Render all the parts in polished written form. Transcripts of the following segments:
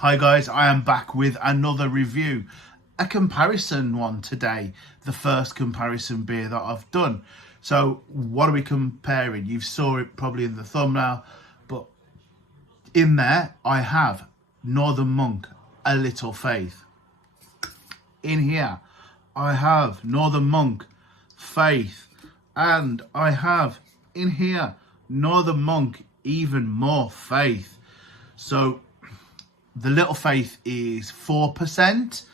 Hi guys, I am back with another review, a comparison one today, the first comparison beer that I've done. So what are we comparing? You saw it probably in the thumbnail, but in there I have Northern Monk, A Little Faith. In here I have Northern Monk, Faith, and I have in here Northern Monk, Even More Faith. So the Little Faith is 4%,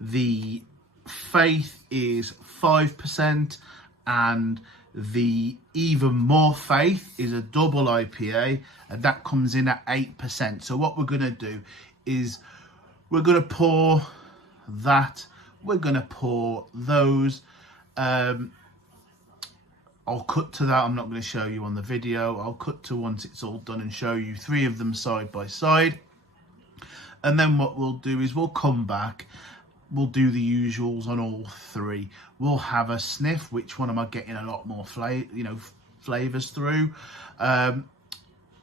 the Faith is 5%, and the Even More Faith is a double IPA, and that comes in at 8%. So what we're going to do is we're going to pour that, we're going to pour those. I'll cut to that. I'm not going to show you on the video. I'll cut to once it's all done and show you three of them side by side. And then what we'll do is we'll come back, we'll do the usuals on all three. We'll have a sniff, which one am I getting a lot more flavors through. And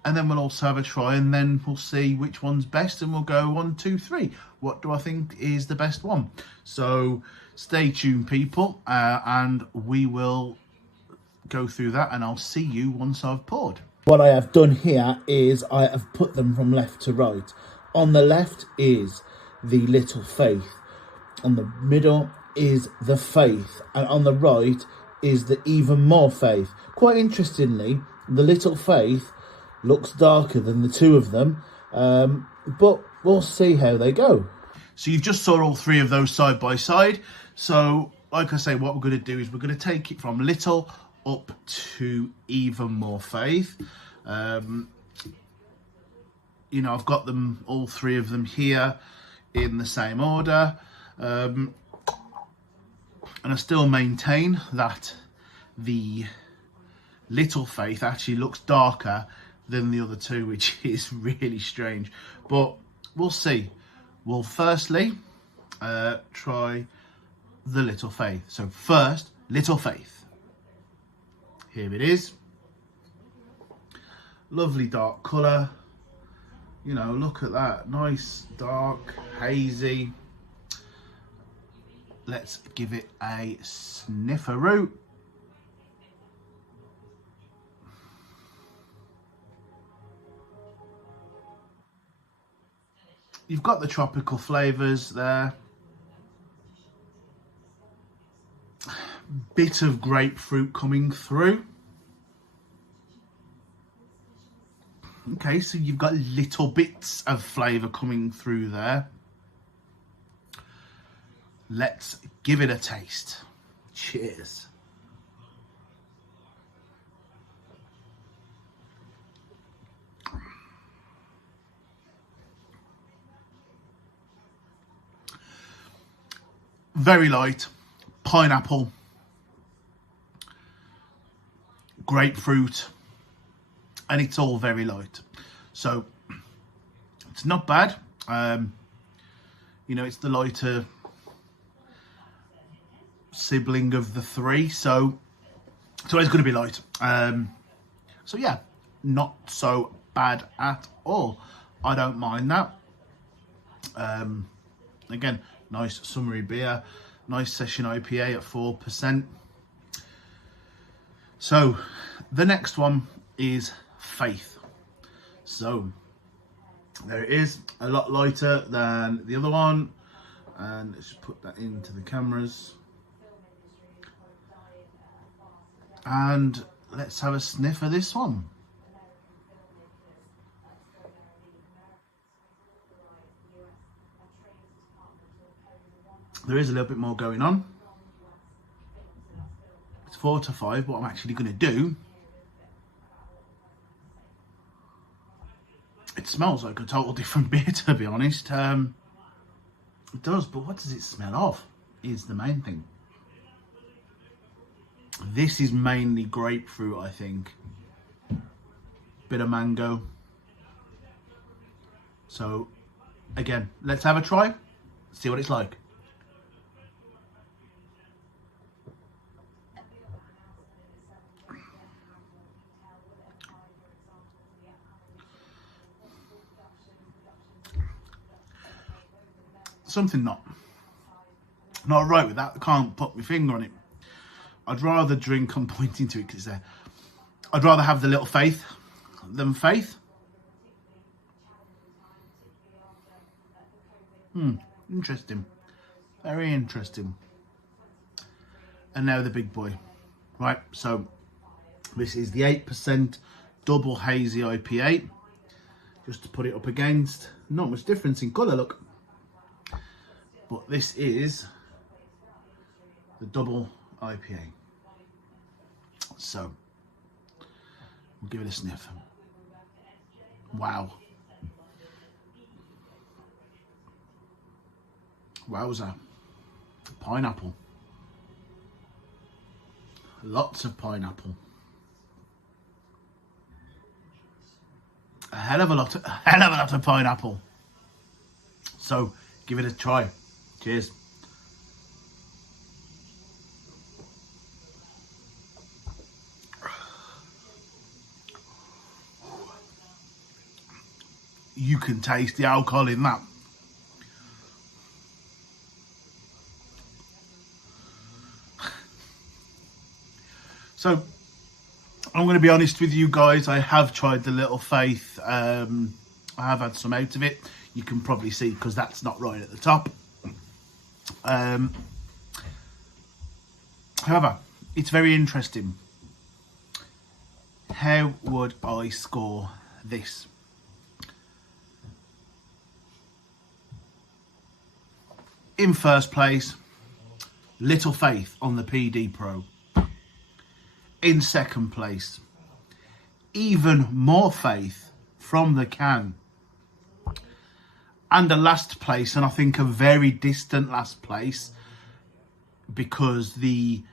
then we'll also have a try, and then we'll see which one's best, and we'll go 1, 2, 3. What do I think is the best one? So stay tuned, people, and we will go through that, and I'll see you once I've poured. What I have done here is I have put them from left to right. On the left is the Little Faith, on the middle is the Faith, and on the right is the Even More Faith. Quite interestingly, the Little Faith looks darker than the two of them, but we'll see how they go. So you've just saw all three of those side by side. So like I say, what we're going to do is we're going to take it from Little up to Even More Faith. I've got them, all three of them here in the same order. And I still maintain that the Little Faith actually looks darker than the other two, which is really strange. But we'll see. We'll firstly try the Little Faith. So first, Little Faith. Here it is. Lovely dark colour. Look at that. Nice, dark, hazy. Let's give it a snifferoo. You've got the tropical flavours there. Bit of grapefruit coming through. Okay, so you've got little bits of flavour coming through there. Let's give it a taste. Cheers. Very light. Pineapple. Grapefruit. And it's all very light, so it's not bad. It's the lighter sibling of the three, so it's always going to be light. So yeah, not so bad at all. I don't mind that. Again, nice summery beer, nice session IPA at 4%. So the next one is Faith. So there it is, a lot lighter than the other one, and let's just put that into the cameras, and let's have a sniff of this one. There is a little bit more going on. It's 4 to 5. What I'm actually going to do, it smells like a total different beer, to be honest. It does, but what does it smell of is the main thing. This is mainly grapefruit, I think. Bit of mango. So, again, let's have a try, see what it's like. something not right with that. I can't put my finger on it. I'd rather drink, I'm pointing to it because it's there. I'd rather have the Little Faith than Faith. Interesting. Very interesting. And now the big boy. Right, so this is the 8% double hazy IPA. Just to put it up against, not much difference in colour, look. But this is the double IPA. So, we'll give it a sniff. Wow. Wowza. Pineapple. Lots of pineapple. A hell of a lot of pineapple. So give it a try. Cheers. You can taste the alcohol in that. So, I'm going to be honest with you guys. I have tried the Little Faith. I have had some out of it. You can probably see because that's not right at the top. However, it's very interesting. How would I score this? In first place, Little Faith on the PD Pro. In second place, Even More Faith from the can. And a last place, and I think a very distant last place, because the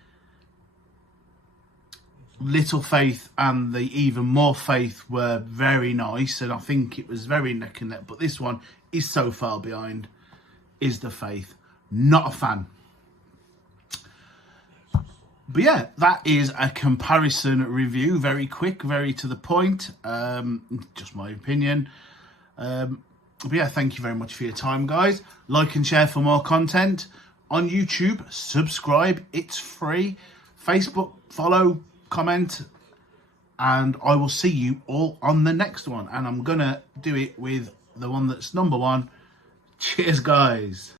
Little Faith and the Even More Faith were very nice, and I think it was very neck and neck, but this one is so far behind, is the Faith. Not a fan. But yeah, that is a comparison review. Very quick, very to the point. Just my opinion. But yeah, thank you very much for your time, guys. Like and share for more content. On YouTube, subscribe. It's free. Facebook, follow, comment. And I will see you all on the next one. And I'm going to do it with the one that's number one. Cheers, guys.